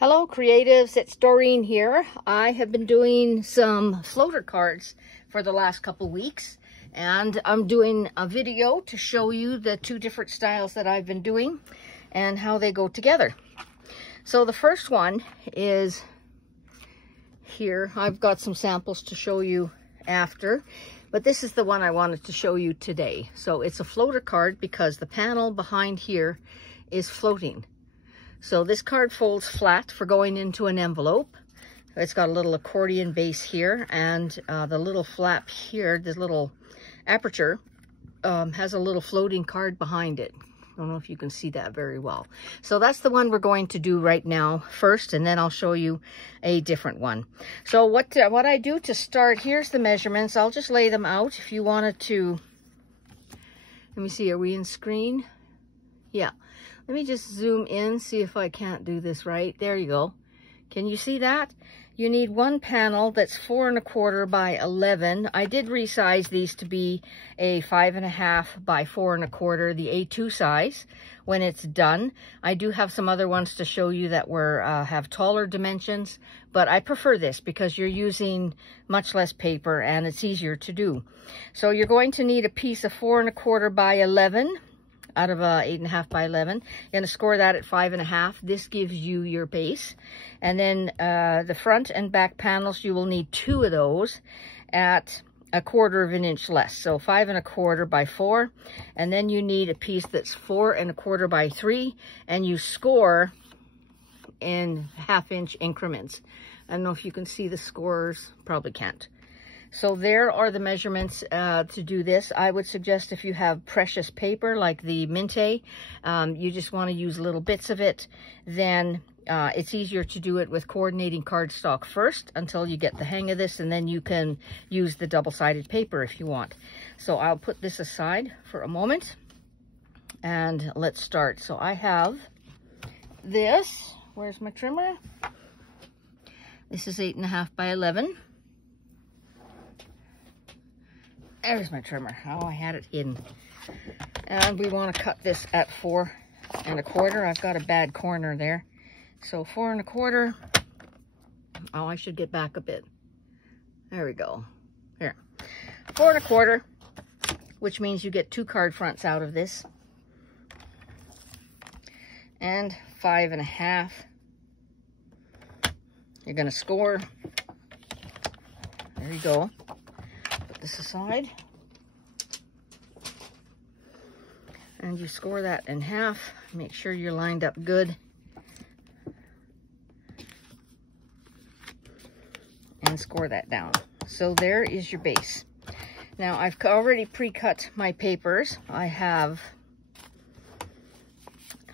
Hello creatives, it's Dooreen here. I have been doing some floater cards for the last couple weeks, and I'm doing a video to show you the two different styles that I've been doing and how they go together. So the first one is here. I've got some samples to show you after, but this is the one I wanted to show you today. So it's a floater card because the panel behind here is floating. So this card folds flat for going into an envelope. It's got a little accordion base here, and the little flap here, this little aperture, has a little floating card behind it. I don't know if you can see that very well. So that's the one we're going to do right now first, and then I'll show you a different one. So what I do to start, here's the measurements. I'll just lay them out if you wanted to. Let me see, are we in screen? Yeah. Let me just zoom in, see if I can't do this right. There you go. Can you see that? You need one panel that's 4 1/4 by 11. I did resize these to be a 5 1/2 by 4 1/4, the A2 size when it's done. I do have some other ones to show you that have taller dimensions, but I prefer this because you're using much less paper and it's easier to do. So you're going to need a piece of 4 1/4 by 11. Out of a 8 1/2 by 11. You're going to score that at 5 1/2. This gives you your base. And then the front and back panels, you will need 2 of those at 1/4 inch less. So 5 1/4 by 4. And then you need a piece that's 4 1/4 by 3. And you score in 1/2 inch increments. I don't know if you can see the scores. Probably can't. So there are the measurements to do this. I would suggest if you have precious paper like the Mintay, you just want to use little bits of it, then it's easier to do it with coordinating cardstock first until you get the hang of this, and then you can use the double-sided paper if you want. So I'll put this aside for a moment and let's start. So I have this. Where's my trimmer? This is 8 1/2 by 11. There's my trimmer. Oh, I had it hidden. And we want to cut this at 4 1/4. I've got a bad corner there. So 4 1/4. Oh, I should get back a bit. There we go. Here. 4 1/4, which means you get 2 card fronts out of this. And 5 1/2. You're going to score. There you go. This aside, and you score that in half. Make sure you're lined up good, and score that down. So there is your base. Now I've already pre-cut my papers. I have,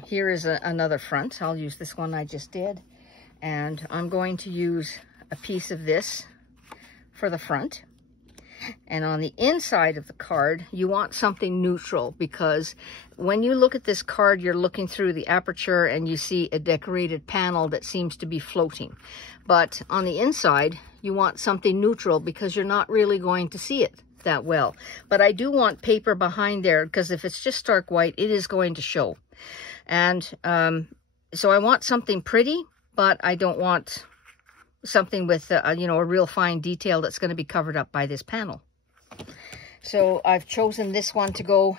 here is another front. I'll use this one I just did, and I'm going to use a piece of this for the front. And on the inside of the card, you want something neutral, because when you look at this card, you're looking through the aperture and you see a decorated panel that seems to be floating. But on the inside, you want something neutral because you're not really going to see it that well. But I do want paper behind there, because if it's just stark white, it is going to show. And so I want something pretty, but I don't want something with you know, a real fine detail that's going to be covered up by this panel. So I've chosen this one to go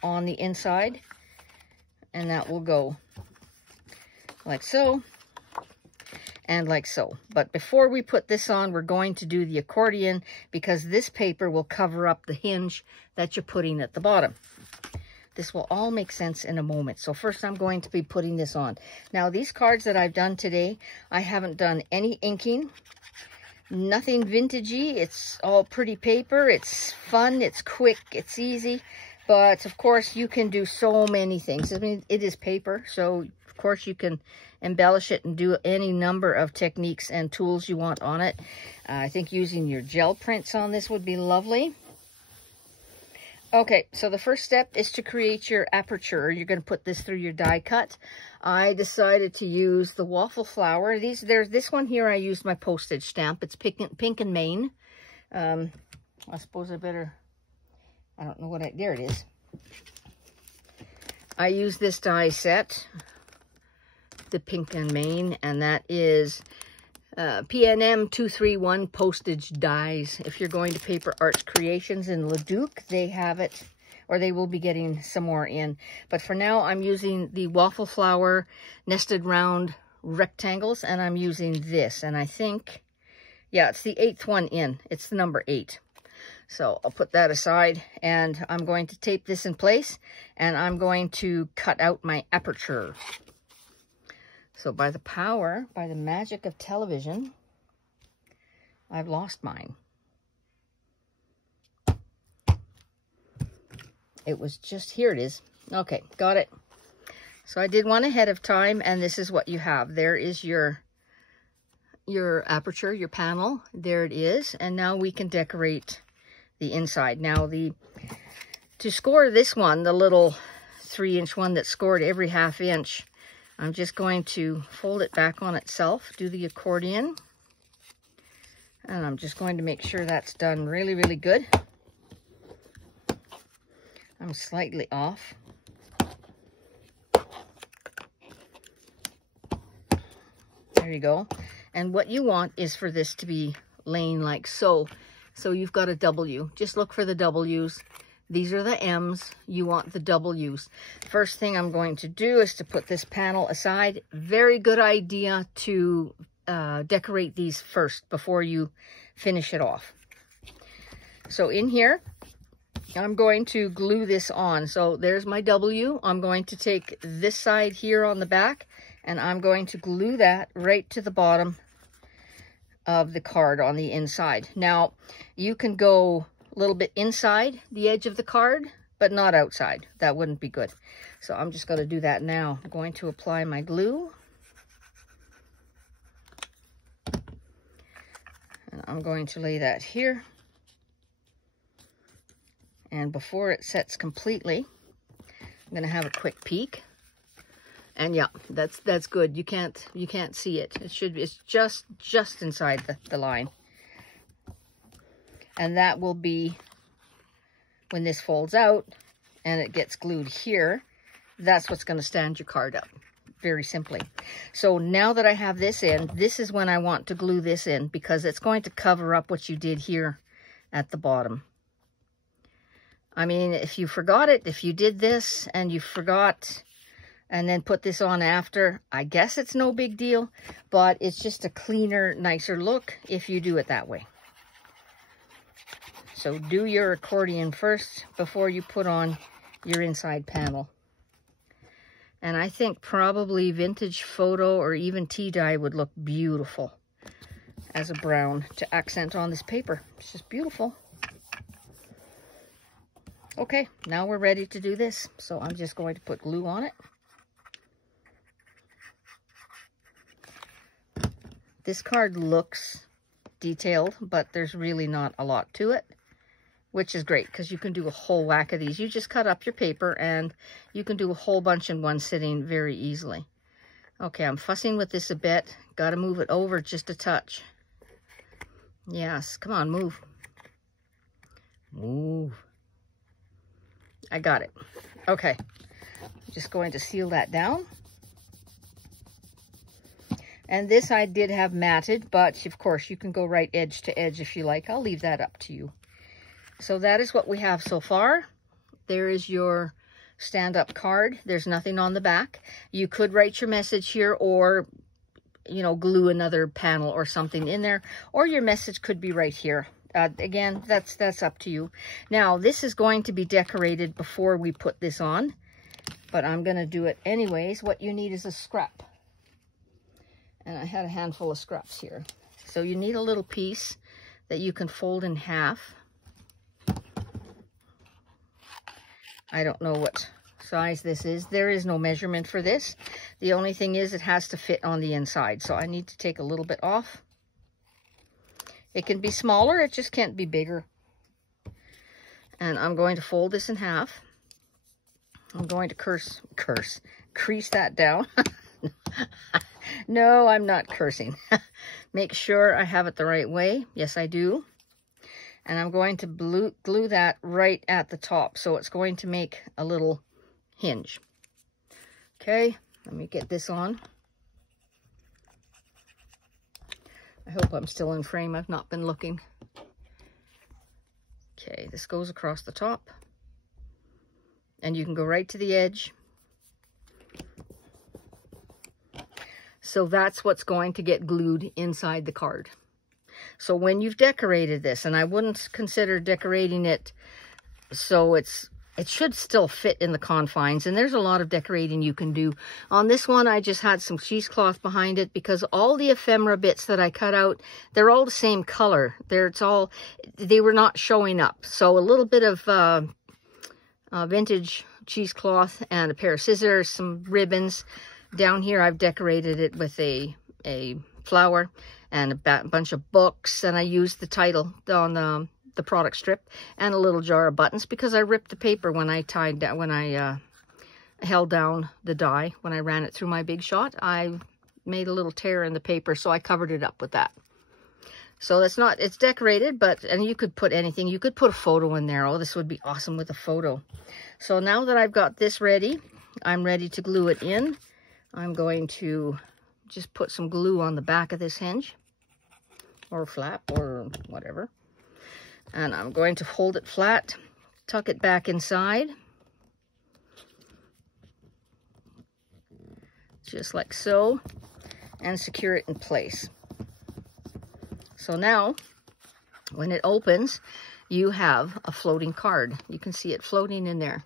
on the inside, and that will go like so and like so. But before we put this on, we're going to do the accordion, because this paper will cover up the hinge that you're putting at the bottom. This will all make sense in a moment. So first I'm going to be putting this on. Now these cards that I've done today, I haven't done any inking, nothing vintagey. It's all pretty paper. It's fun, it's quick, it's easy. But of course you can do so many things. I mean, it is paper, so of course you can embellish it and do any number of techniques and tools you want on it. I think using your gel prints on this would be lovely. Okay, so the first step is to create your aperture. You're going to put this through your die cut. I decided to use the waffle flower. There's this one here. I used my postage stamp. It's pink and Maine. I suppose I better, I don't know what there it is. I use this die set. the pink and main, and that is PNM 231 postage dies. If you're going to Paper Arts Creations in Leduc, they have it, or they will be getting some more in. But for now, I'm using the waffle flower nested round rectangles, and I'm using this. And I think, yeah, it's the 8th one in. It's the number 8. So I'll put that aside, and I'm going to tape this in place, and I'm going to cut out my aperture. So by the magic of television, I've lost mine. It was just, here it is. Okay, got it. So I did one ahead of time, and this is what you have. There is your aperture, your panel. There it is. And now we can decorate the inside. Now to score this one, the little 3-inch one that scored every 1/2 inch, I'm just going to fold it back on itself, do the accordion, and I'm just going to make sure that's done really, really good. I'm slightly off. There you go. And what you want is for this to be laying like so. So you've got a W. Just look for the W's. These are the M's. You want the W's. First thing I'm going to do is to put this panel aside. Very good idea to decorate these first before you finish it off. So in here, I'm going to glue this on. So there's my W. I'm going to take this side here on the back, and I'm going to glue that right to the bottom of the card on the inside. Now, you can go a little bit inside the edge of the card, but not outside. That wouldn't be good. So I'm just going to do that now. I'm going to apply my glue. And I'm going to lay that here. And before it sets completely, I'm going to have a quick peek. And yeah, that's good. You can't see it. It's just inside the line. And that will be when this folds out and it gets glued here. That's what's going to stand your card up, very simply. So now that I have this in, this is when I want to glue this in, because it's going to cover up what you did here at the bottom. I mean, if you forgot it, if you did this and you forgot and then put this on after, I guess it's no big deal, but it's just a cleaner, nicer look if you do it that way. So do your accordion first before you put on your inside panel. And I think probably vintage photo or even tea dye would look beautiful as a brown to accent on this paper. It's just beautiful. Okay, now we're ready to do this. So I'm just going to put glue on it. This card looks detailed, but there's really not a lot to it, which is great because you can do a whole whack of these. You just cut up your paper and you can do a whole bunch in one sitting very easily. Okay, I'm fussing with this a bit. Got to move it over just a touch. Yes, come on, move. Move. I got it. Okay, I'm just going to seal that down. And this I did have matted, but of course you can go right edge to edge if you like. I'll leave that up to you. So that is what we have so far. There is your stand-up card. There's nothing on the back. You could write your message here or, you know, glue another panel or something in there, or your message could be right here. Again, that's up to you. Now, this is going to be decorated before we put this on, but I'm going to do it anyways. What you need is a scrap. And I had a handful of scraps here. So you need a little piece that you can fold in half. I don't know what size this is. There is no measurement for this. The only thing is it has to fit on the inside. So I need to take a little bit off. It can be smaller, it just can't be bigger. And I'm going to fold this in half. I'm going to crease that down. No, I'm not cursing. Make sure I have it the right way. Yes, I do. And I'm going to glue that right at the top. So it's going to make a little hinge. Okay, let me get this on. I hope I'm still in frame. I've not been looking. Okay, this goes across the top. And you can go right to the edge. So that's what's going to get glued inside the card. So when you've decorated this, and I wouldn't consider decorating it so it should still fit in the confines, and there's a lot of decorating you can do. On this one, I just had some cheesecloth behind it because all the ephemera bits that I cut out, they're all the same color. They were not showing up. So a little bit of vintage cheesecloth and a pair of scissors, some ribbons. Down here, I've decorated it with a flower and a bunch of books, and I used the title on the product strip and a little jar of buttons because I ripped the paper when I held down the die. When I ran it through my Big Shot, I made a little tear in the paper, so I covered it up with that. So it's decorated, and you could put anything. You could put a photo in there. Oh, this would be awesome with a photo. So now that I've got this ready, I'm ready to glue it in. I'm going to just put some glue on the back of this hinge or flap or whatever. And I'm going to hold it flat, tuck it back inside, just like so, and secure it in place. So now, when it opens, you have a floating card. You can see it floating in there.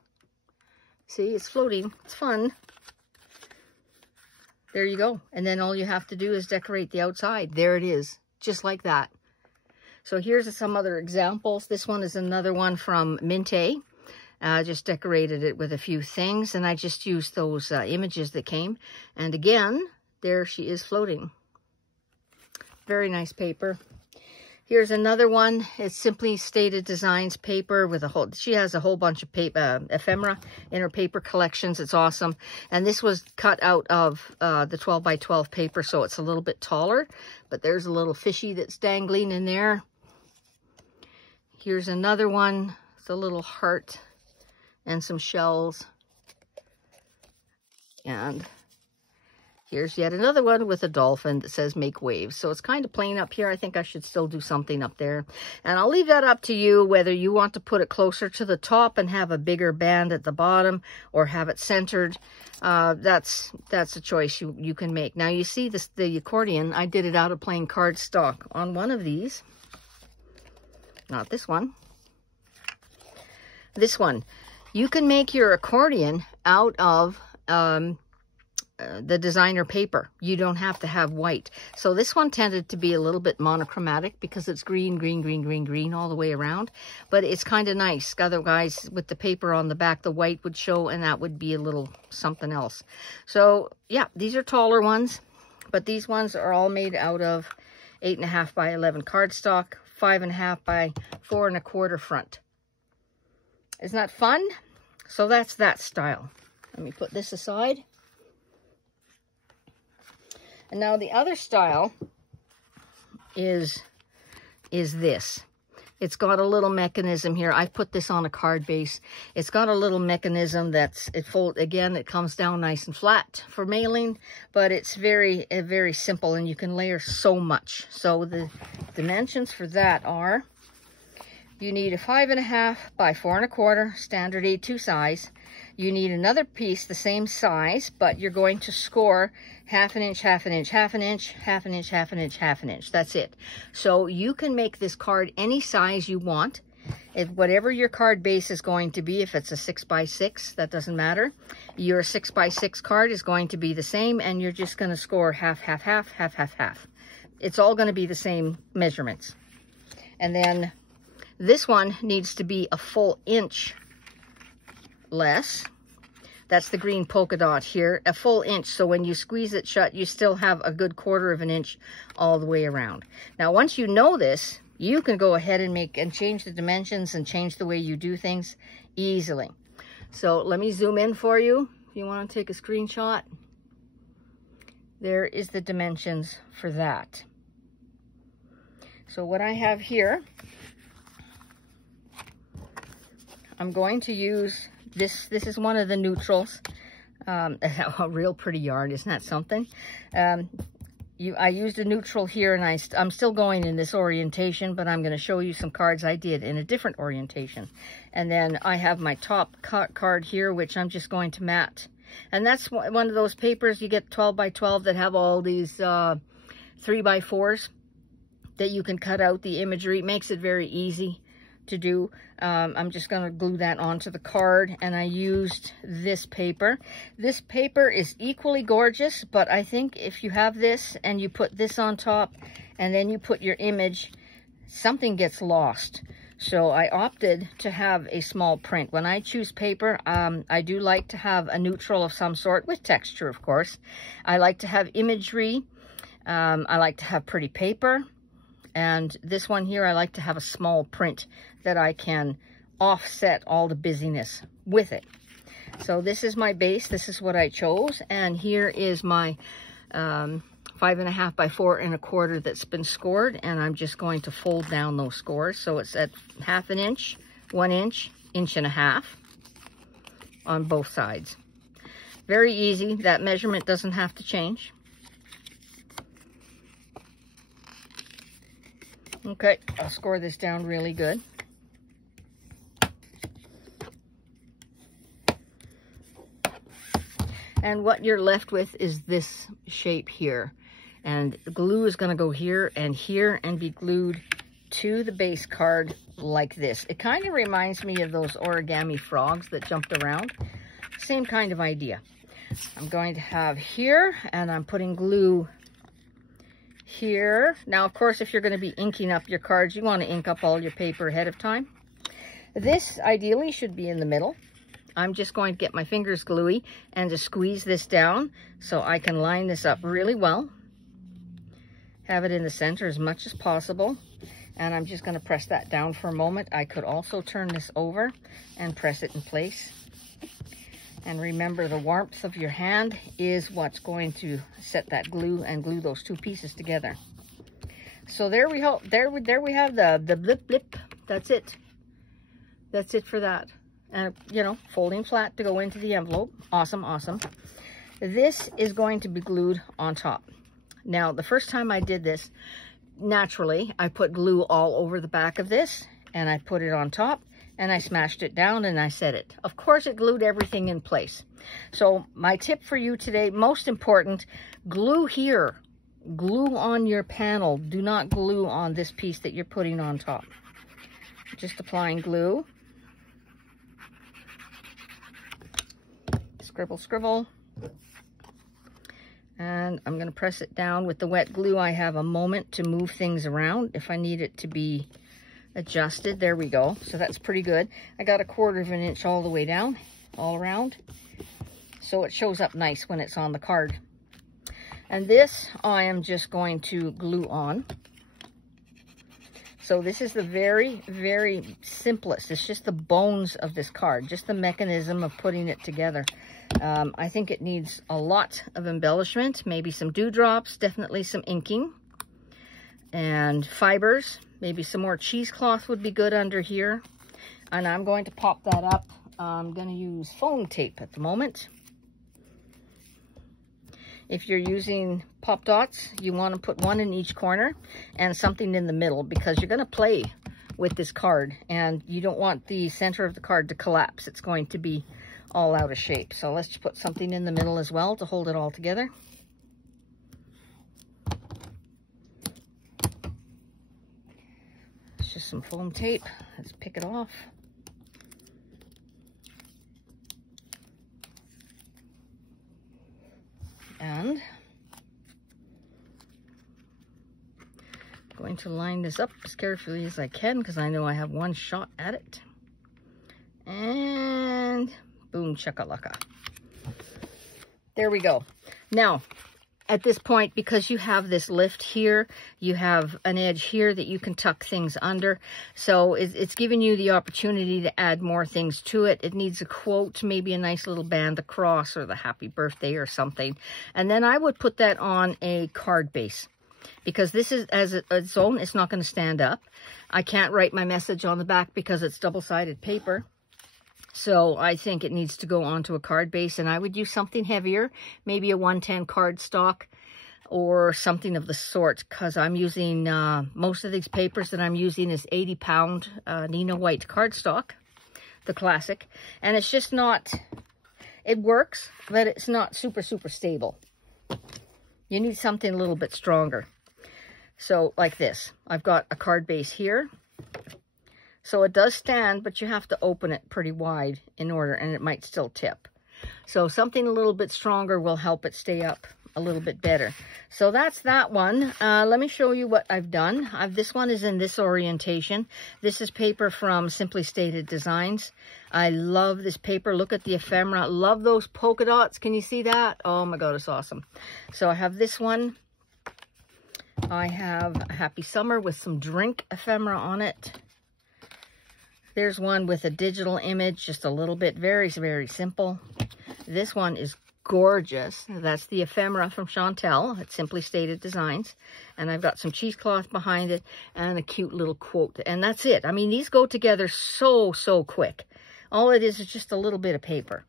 See, it's floating. It's fun. There you go. And then all you have to do is decorate the outside. There it is, just like that. So here's some other examples. This one is another one from Mintay. I just decorated it with a few things, and I just used those images that came. And again, there she is floating. Very nice paper. Here's another one. It's Simply Stated Designs paper with she has a whole bunch of paper, ephemera in her paper collections. It's awesome. And this was cut out of the 12 by 12 paper, so it's a little bit taller. But there's a little fishy that's dangling in there. Here's another one. It's a little heart and some shells. And here's yet another one with a dolphin that says make waves. So it's kind of plain up here. I think I should still do something up there. And I'll leave that up to you, whether you want to put it closer to the top and have a bigger band at the bottom or have it centered. That's a choice you can make. Now you see the accordion. I did it out of plain cardstock on one of these. Not this one. This one. You can make your accordion out of the designer paper. You don't have to have white. So this one tended to be a little bit monochromatic because it's green, green, green, green, green all the way around. But it's kind of nice. Otherwise, with the paper on the back, the white would show, and that would be a little something else. So yeah, these are taller ones, but these ones are all made out of 8.5 by 11 cardstock, 5.5 by 4 1/4 front. Isn't that fun? So that's that style. Let me put this aside. And now the other style is this. It's got a little mechanism here. I put this on a card base. It's got a little mechanism again, it comes down nice and flat for mailing, but it's very simple, and you can layer so much. So the dimensions for that are, you need a 5.5 by 4 1/4 standard A2 size. You need another piece the same size, but you're going to score 1/2 inch, 1/2 inch, 1/2 inch, 1/2 inch, 1/2 inch, 1/2 inch. That's it. So you can make this card any size you want. Whatever your card base is going to be, if it's a 6 by 6, that doesn't matter. Your 6 by 6 card is going to be the same, and you're just going to score 1/2, 1/2, 1/2, 1/2, 1/2, 1/2. It's all going to be the same measurements. And then this one needs to be a full inch less. That's the green polka dot here, a full inch. So when you squeeze it shut, you still have a good 1/4 inch all the way around. Now, once you know this, you can go ahead and change the dimensions and change the way you do things easily. So let me zoom in for you. If you want to take a screenshot, there is the dimensions for that. So what I have here, I'm going to use this. This is one of the neutrals. A real pretty yarn, isn't that something? I used a neutral here, and I'm still going in this orientation, but I'm going to show you some cards I did in a different orientation. And then I have my top card here, which I'm just going to matte. And that's one of those papers you get 12 by 12 that have all these 3 by 4s that you can cut out the imagery. It makes it very easy to do. I'm just going to glue that onto the card, and I used this paper. This paper is equally gorgeous, but I think if you have this and you put this on top and then you put your image, something gets lost. So I opted to have a small print. When I choose paper, I do like to have a neutral of some sort with texture, of course. I like to have imagery. I like to have pretty paper. And this one here, I like to have a small print that I can offset all the busyness with it. So this is my base. This is what I chose. And here is my 5.5 by 4 1/4 that's been scored. And I'm just going to fold down those scores. So it's at 1/2 inch, 1 inch, 1.5 inches on both sides. Very easy. That measurement doesn't have to change. Okay, I'll score this down really good. And what you're left with is this shape here. And the glue is going to go here and be glued to the base card like this. It kind of reminds me of those origami frogs that jumped around. Same kind of idea. I'm going to have here, and I'm putting glue here. Now, of course, if you're going to be inking up your cards, you want to ink up all your paper ahead of time. This ideally should be in the middle. I'm just going to get my fingers gluey and just squeeze this down so I can line this up really well. Have it in the center as much as possible. And I'm just going to press that down for a moment. I could also turn this over and press it in place. And remember, the warmth of your hand is what's going to set that glue and glue those two pieces together. So there we go. There we have the blip blip. That's it. That's it for that. And, you know, folding flat to go into the envelope. Awesome, awesome. This is going to be glued on top. Now, the first time I did this, naturally, I put glue all over the back of this, and I put it on top. And I smashed it down and I set it. Of course, it glued everything in place. So my tip for you today, most important, glue here. Glue on your panel. Do not glue on this piece that you're putting on top. Just applying glue. Scribble, scribble. And I'm going to press it down with the wet glue. I have a moment to move things around if I need it to be adjusted. There we go. So that's pretty good. I got 1/4 inch all the way down, all around, so it shows up nice when it's on the card. And this I am just going to glue on. So this is the very, very simplest. It's just the bones of this card, just the mechanism of putting it together. I think it needs a lot of embellishment, maybe some dewdrops, definitely some inking and fibers. Maybe some more cheesecloth would be good under here. And I'm going to pop that up. I'm going to use foam tape at the moment. If you're using pop dots, you want to put one in each corner and something in the middle, because you're going to play with this card and you don't want the center of the card to collapse. It's going to be all out of shape. So let's just put something in the middle as well to hold it all together. Just some foam tape. Let's pick it off. And I'm going to line this up as carefully as I can because I know I have one shot at it. And boom, chakalaka. There we go. Now, at this point, because you have this lift here, you have an edge here that you can tuck things under. So it's giving you the opportunity to add more things to it. It needs a quote, maybe a nice little band across or the happy birthday or something. And then I would put that on a card base, because this is as its own, it's not going to stand up. I can't write my message on the back because it's double-sided paper. So I think it needs to go onto a card base, and I would use something heavier, maybe a 110 cardstock, or something of the sort, because I'm using, most of these papers that I'm using is 80-pound Neenah white cardstock, the classic, and it's just not, it works, but it's not super stable. You need something a little bit stronger. So like this, I've got a card base here. So it does stand, but you have to open it pretty wide in order, and it might still tip. So something a little bit stronger will help it stay up a little bit better. So that's that one. Let me show you what I've done. This one is in this orientation. This is paper from Simply Stated Designs. I love this paper. Look at the ephemera. Love those polka dots. Can you see that? Oh my God, it's awesome. So I have this one. I have a Happy Summer with some drink ephemera on it. There's one with a digital image, just a little bit, very simple. This one is gorgeous. That's the ephemera from Chantel at Simply Stated Designs. And I've got some cheesecloth behind it and a cute little quote. And that's it. I mean, these go together so quick. All it is just a little bit of paper.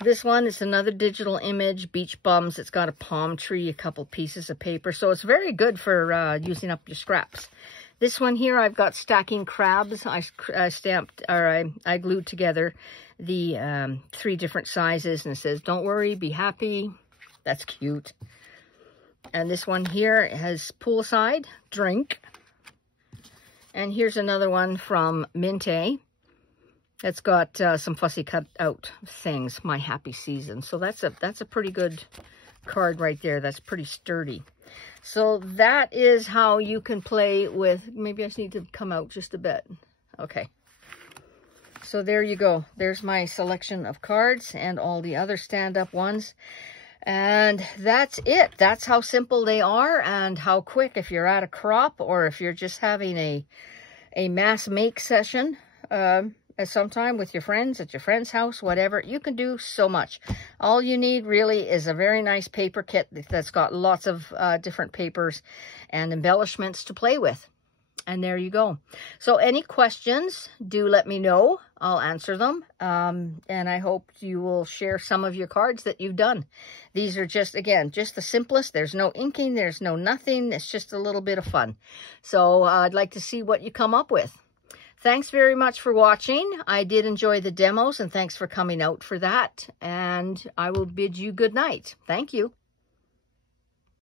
This one is another digital image, beach bums. It's got a palm tree, a couple pieces of paper. So it's very good for using up your scraps. This one here, I've got stacking crabs. I glued together the 3 different sizes, and it says, "Don't worry, be happy." That's cute. And this one here has poolside, drink. And here's another one from Mintay. It's got some fussy cut out things, My Happy Season. So that's a pretty good card right there. That's pretty sturdy. So that is how you can play with, maybe I just need to come out just a bit. Okay. So there you go. There's my selection of cards and all the other stand-up ones. And that's it. That's how simple they are and how quick, if you're at a crop or if you're just having a mass make session at some time with your friends, at your friend's house, whatever, you can do so much. All you need really is a very nice paper kit that's got lots of different papers and embellishments to play with. And there you go. So any questions, do let me know. I'll answer them. And I hope you will share some of your cards that you've done. These are just, again, just the simplest. There's no inking. There's no nothing. It's just a little bit of fun. So I'd like to see what you come up with. Thanks very much for watching. I did enjoy the demos, and thanks for coming out for that. And I will bid you good night. Thank you.